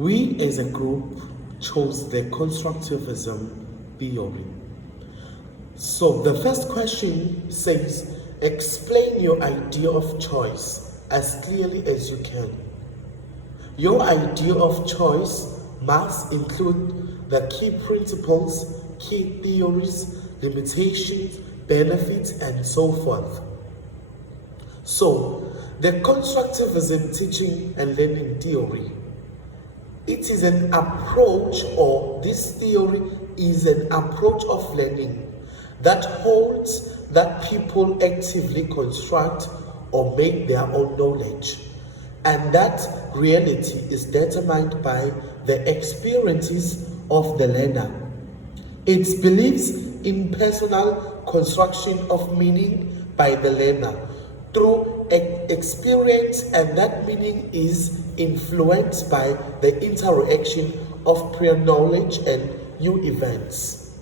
We as a group chose the constructivism theory. So the first question says, explain your idea of choice as clearly as you can. Your idea of choice must include the key principles, key theories, limitations, benefits, and so forth. So, the constructivism teaching and learning theory, it is an approach, or this theory is an approach of learning that holds that people actively construct or make their own knowledge, and that reality is determined by the experiences of the learner. It believes in personal construction of meaning by the learner through experience, and that meaning is influenced by the interaction of prior knowledge and new events.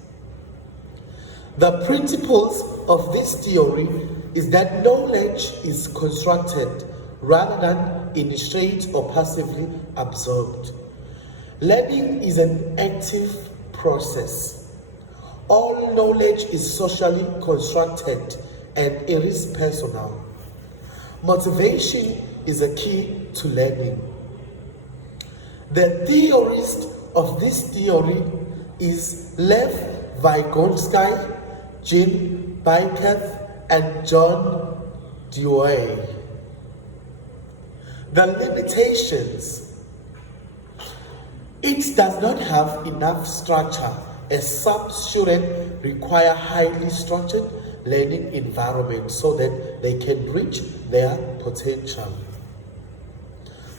The principles of this theory is that knowledge is constructed rather than initiated or passively absorbed. Learning is an active process. All knowledge is socially constructed and it is personal. Motivation is a key to learning. The theorist of this theory is Lev Vygotsky, Jim Byketh, and John Dewey. The limitations. It does not have enough structure, as some students require highly structured learning environment so that they can reach their potential.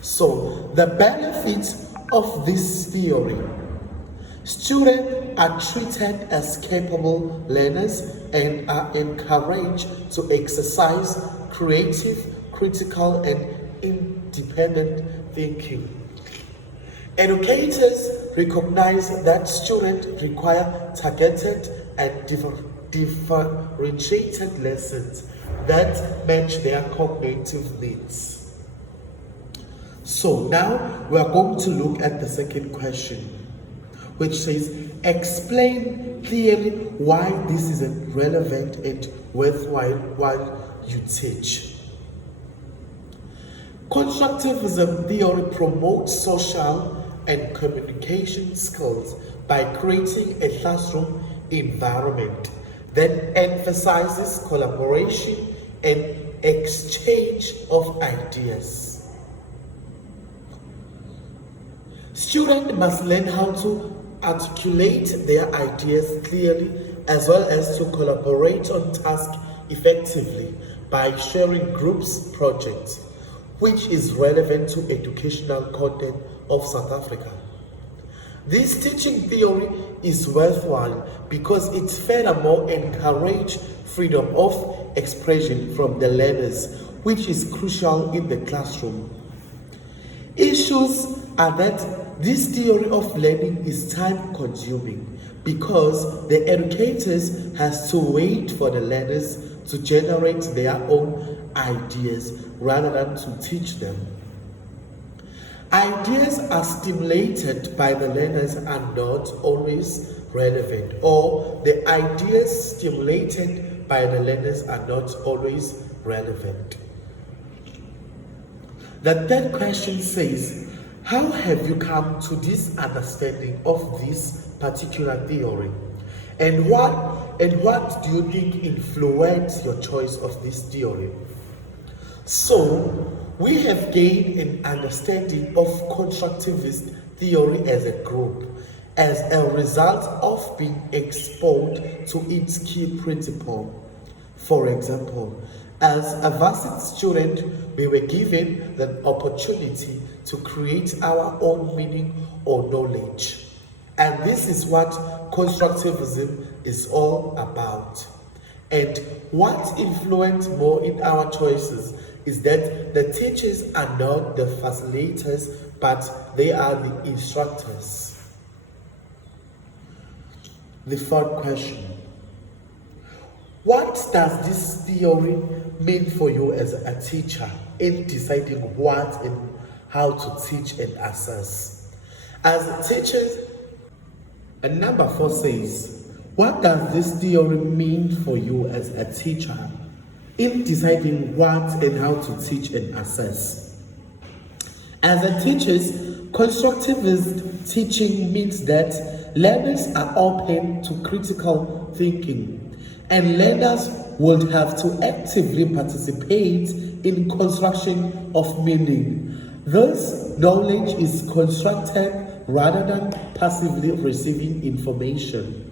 So, the benefits of this theory. Students are treated as capable learners and are encouraged to exercise creative, critical, and independent thinking. Educators recognize that students require targeted and differentiated lessons that match their cognitive needs. So now we are going to look at the second question, which says, explain clearly why this is relevant and worthwhile while you teach. Constructivism theory promotes social and communication skills by creating a classroom environment that emphasizes collaboration and exchange of ideas. Students must learn how to articulate their ideas clearly as well as to collaborate on tasks effectively by sharing groups projects, which is relevant to educational content of South Africa. This teaching theory is worthwhile because it furthermore encourages freedom of expression from the learners, which is crucial in the classroom. Issues are that this theory of learning is time consuming because the educators has to wait for the learners to generate their own ideas rather than to teach them. Ideas are stimulated by the learners are not always relevant, or the ideas stimulated by the learners are not always relevant. The third question says, how have you come to this understanding of this particular theory? And what do you think influenced your choice of this theory? So, we have gained an understanding of constructivist theory as a group as a result of being exposed to its key principle. For example, as a varsity student, we were given the opportunity to create our own meaning or knowledge. And this is what constructivism is all about. And what influenced more in our choices is that the teachers are not the facilitators, but they are the instructors. The third question. What does this theory mean for you as a teacher in deciding what and how to teach and assess? As teachers, and number 4 says, what does this theory mean for you as a teacher in deciding what and how to teach and assess? As a teacher, constructivist teaching means that learners are open to critical thinking, and learners would have to actively participate in construction of meaning. This knowledge is constructed rather than passively receiving information.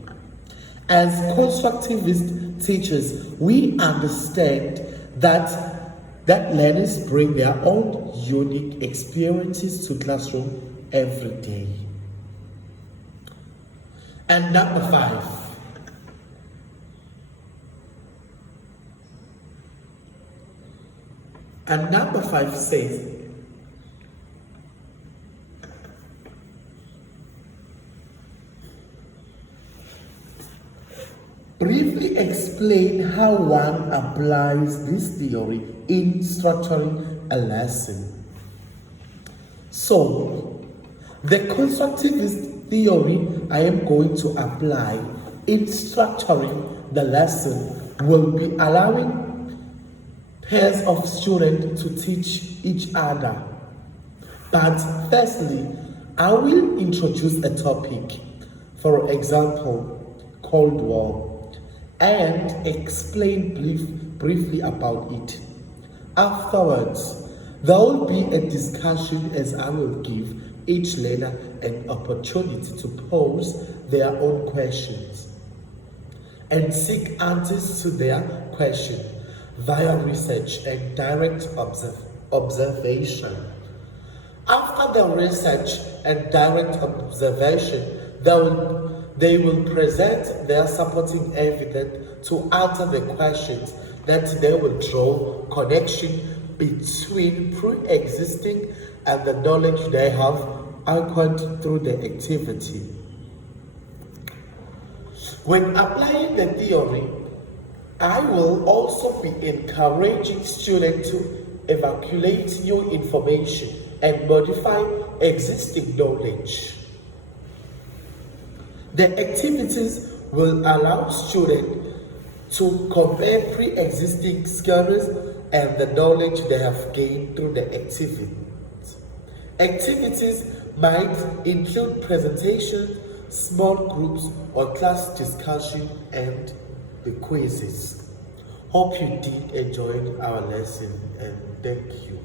As constructivist teachers, we understand that learners bring their own unique experiences to classroom every day. And number 5. And number 5 says, briefly explain how one applies this theory in structuring a lesson. So, the constructivist theory I am going to apply in structuring the lesson will be allowing pairs of students to teach each other. But firstly, I will introduce a topic, for example, Cold War, and explain briefly about it. Afterwards, there will be a discussion as I will give each learner an opportunity to pose their own questions and seek answers to their question via research and direct observation. After the research and direct observation, they will present their supporting evidence to answer the questions that they will draw connection between pre-existing and the knowledge they have acquired through the activity. When applying the theory, I will also be encouraging students to evaluate new information and modify existing knowledge. The activities will allow students to compare pre-existing skills and the knowledge they have gained through the activity. Activities might include presentations, small groups, or class discussion, and the quizzes. Hope you did enjoy our lesson, and thank you.